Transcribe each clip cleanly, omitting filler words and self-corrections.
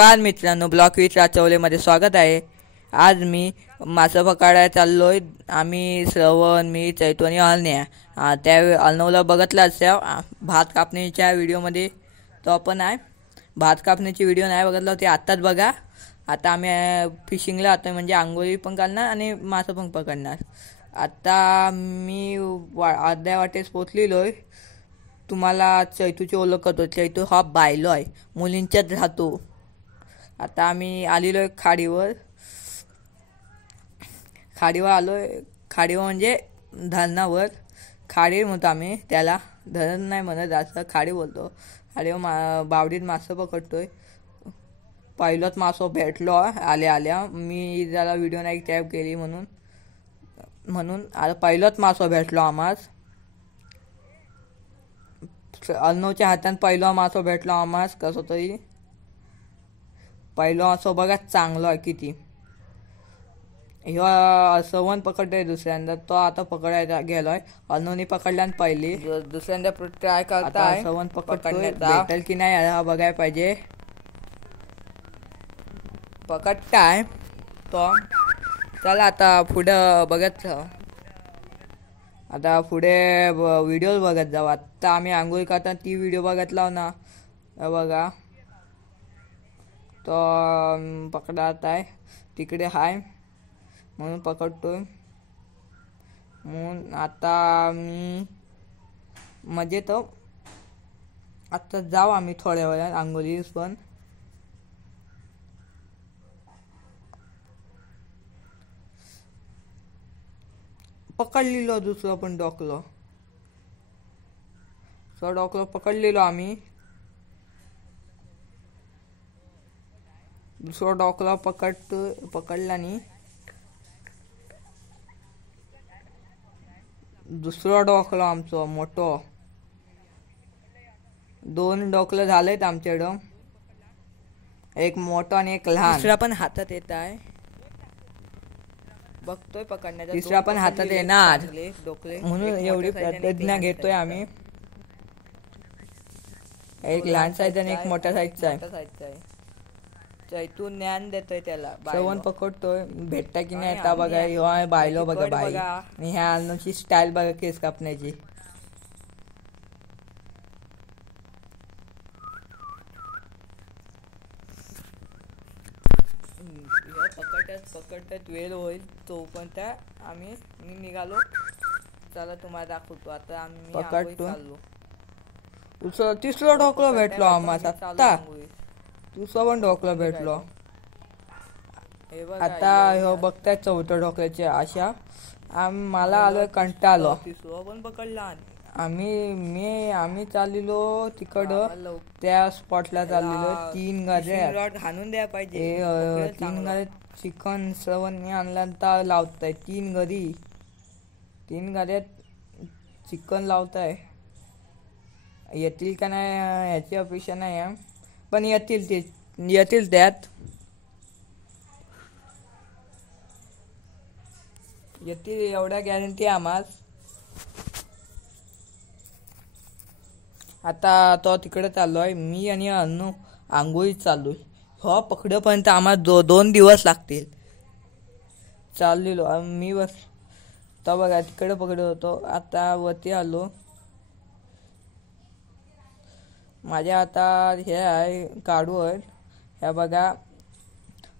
नमस्कार मित्रांनो, block with राचवलेमध्ये स्वागत आहे। आज मी मासे पकडायला चाललोय। आम्ही श्रवण, मी, चैतू आणि अनन्या त्या अर्णवला बघितलं असेल भात कापणीच्या व्हिडिओमध्ये। तो आपण आहे भात कापणीची व्हिडिओ नाही बघितला ते आत्ताच बघा। आता आम्ही फिशिंगला आता म्हणजे आंघोळी पण करणार आणि मासे पण पकडणार। आता मी अर्ध्या वाटेस पोचलेलोय। तुम्हाला चैतूची ओळख करतो। चैतू हा बायलो आहे, मुलींच्यात राहतो। आता आम्ही आलेलोय खाडीवर आलोय। खाडीवर म्हणजे धरणावर, खाडी म्हणतो आम्ही त्याला, धरण नाही म्हणत, जास्त खाडी बोलतो। खाडीवर बावडीत मासे पकडतोय। पहिलाच मासो भेटलो आल्या मी जरा व्हिडिओ नाही टॅप केली म्हणून आता पहिलाच मासो भेटलो आम्हास। अर्णवच्या हातात पहिला मासो भेटलो आम्हास। कसं तरी पहिला मासो बघा चांगला आहे किती। ह्यो सवन पकडतोय दुसऱ्यांदा, तो आता पकडायला गेलोय। अर्णवने पकडला पहिली, दुसऱ्यांदा ट्राय करताय सवन पकडतोय, भेटेल की नाही हा बघायला पाहिजे। पकडताय तो, चला आता पुढे बघत जाऊ। आता पुढे व्हिडिओ बघत जाऊ। आता आम्ही आंघोळ करताना ती व्हिडिओ बघितला ना, बघा तो पकडत आहे तिकडे हाय म्हणून पकडतोय। म्हणून आता मी म्हणजे तो आता जाऊ आम्ही थोड्या वेळात आंघोळीस पण। पकडलेलो दुसरं पण डोकलो पकडलेलो आम्ही। दुसरा डोकला पकडला नी दुसरा डोकला आमचं मोठो। दोन डोकलं झालेत आमच्याकडं, एक मोठा आणि एक लहान। दुसरा पण हातात येत आहे, बघतोय पकडण्याचा। तिसरा पण हातात येणार म्हणून एवढी प्रतिज्ञा घेतोय आम्ही। एक लहान साईज आणि एक मोठ्या साईजचा आहे। चैतून ज्ञान देतोय त्याला। श्रवण पकडतोय, भेटता की नाही आता बघा। ह्यो आहे बायलो बघा बाई, आणि ह्या अर्णवची स्टाईल बघा केस कापण्याची। पकडतात वेळ होईल तोपर्यंत मी निघालो। चला तुम्हाला दाखवतो। आता आम्ही पकडतो। तिसरा ढोकला भेटलो आम्हाला आता। दुसरा पण ढोकला भेटलो। आता ह्यो बघताय चौथ्या ढोकल्याचे आशा। मला आलोय कंटाळलो। तिसरा पण पकडला। आम्ही चाललेलो तिकडं त्या स्पॉटला चाललेलो। 3 गाड्या हाणून द्या पाहिजे। 3 गाड्या चिकन श्रवणने आणला तर लावताय। 3 गाड्यात चिकन लावताय। येतील का नाही याची अपेक्षा नाही आहे, पण येतील त्यात येतील एवढ्या गॅरंटी आम्हाला। आता तो तिकडे चाललोय, मी आणि अनु आंघोळीत चाललोय। हो पकडेपर्यंत आम्हाला 2 दिवस लागतील। चाललेलो मी बस तो बघा तिकडे पकडत होतो, आता वरती आलो। माझ्या हातात हे आहे काढू आहे, ह्या बघा।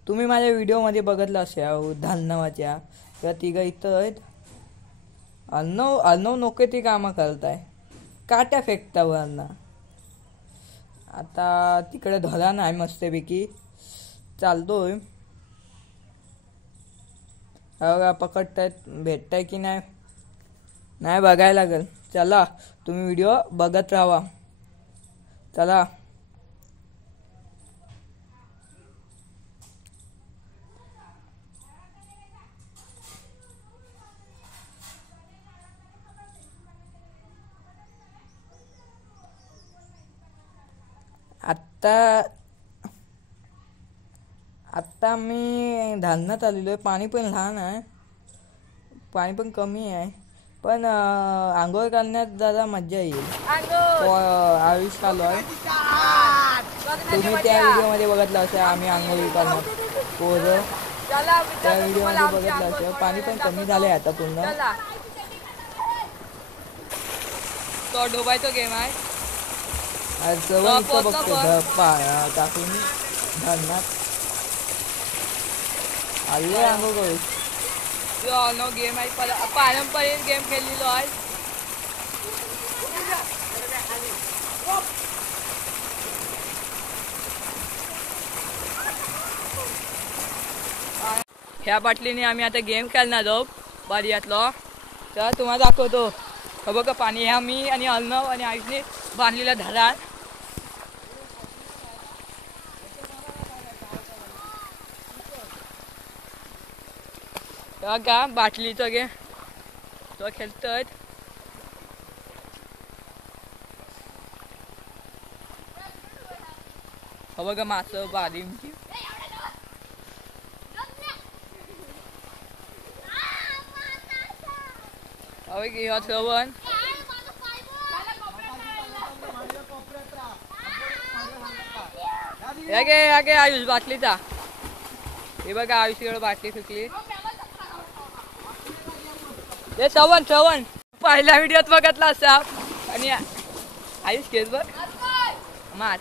तुम्ही माझ्या व्हिडिओमध्ये बघितलं असेल धालनावाच्या, त्या तिघं इथं आहेत। अर्णव नको ती कामं करताय, काट्या फेकता वरना। आता तिकडे धरण आहे मस्तपैकी, चालतोय। बघा पकडतायत, भेटताय की नाही बघायला लागेल। चला तुम्ही व्हिडिओ बघत राहा। चला आता मी धालनात आलेलो आहे। पाणी पण लहान आहे, पाणी पण कमी आहे, पण आंघोळ करण्यात जरा मज्जा येईल। आयुष आलोय तुम्ही त्या व्हिडिओमध्ये बघितलं असेल आम्ही आंघोळी करणार पोरं त्या व्हिडिओमध्ये बघितलं असेल. पाणी पण कमी झालंय आता पूर्ण. तो डोबायचा गेम आहे. इथं बघतो टाकून धरणार आले आंघोळ करू. गेम आहे पारंपरिक गेम खेळलेलो आहे. ह्या बाटलीने आम्ही आता गेम खेळणार आहोत बारियातलो. तर तुम्हाला दाखवतो. बघा पाणी ह्या मी आणि अर्णव आणि आईने बांधलेला धरण. का बाटलीचं गेम तो खेळतोय. बघा मासं बारीमची श्रवण आयुष बाटलीचा. हे बघा आयुष्य बाटली सुकली. हे श्रवण पहिल्या व्हिडिओत बघितला असा आणि आयुष केस बघ मार.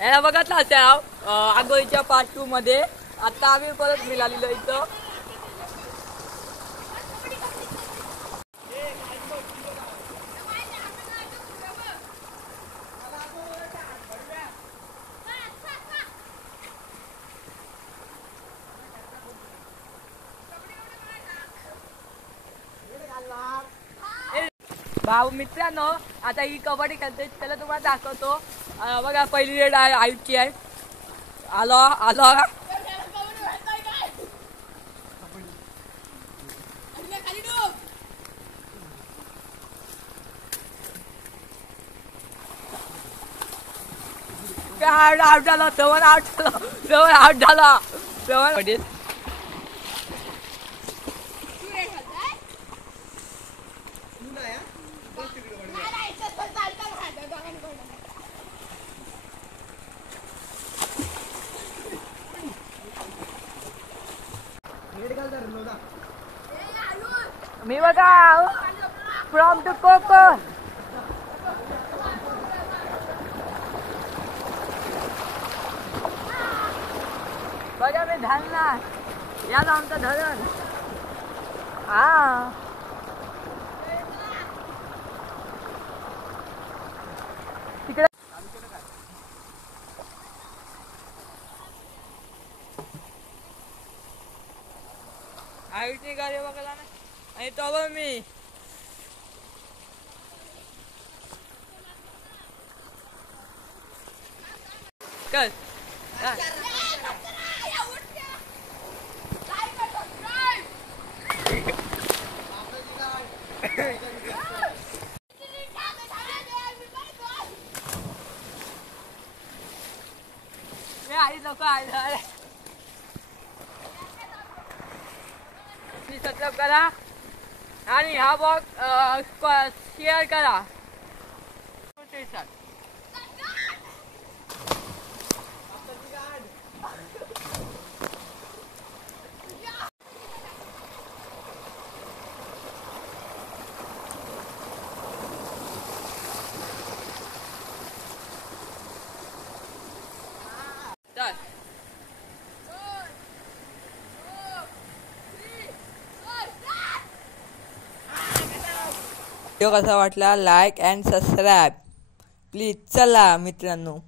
याला बघितलं असेल आंघोळीच्या पार्ट 2 मध्ये. आता आम्ही परत मिळालेलो इथं. भाऊ मित्रांनो आता ही कबड्डी खेळते त्याला तुम्हाला दाखवतो. बघा पहिली रेड आयुषची आहे. आलो आउट झाला. सेवन आउट झाला. मी बघा फ्रॉम टू कोकण. बघा मी धरणार. याच आमचं धरण. हा तिकडे आयुषची गाडी बघायला ना. आणि तो बघ मी कर आई लोक आले. सबस्क्राईब करा आणि हा ब्लॉग शेअर करा. व्हिडिओ कसा वाटला लाईक अँड सबस्क्राईब प्लीज. चला मित्रांनो.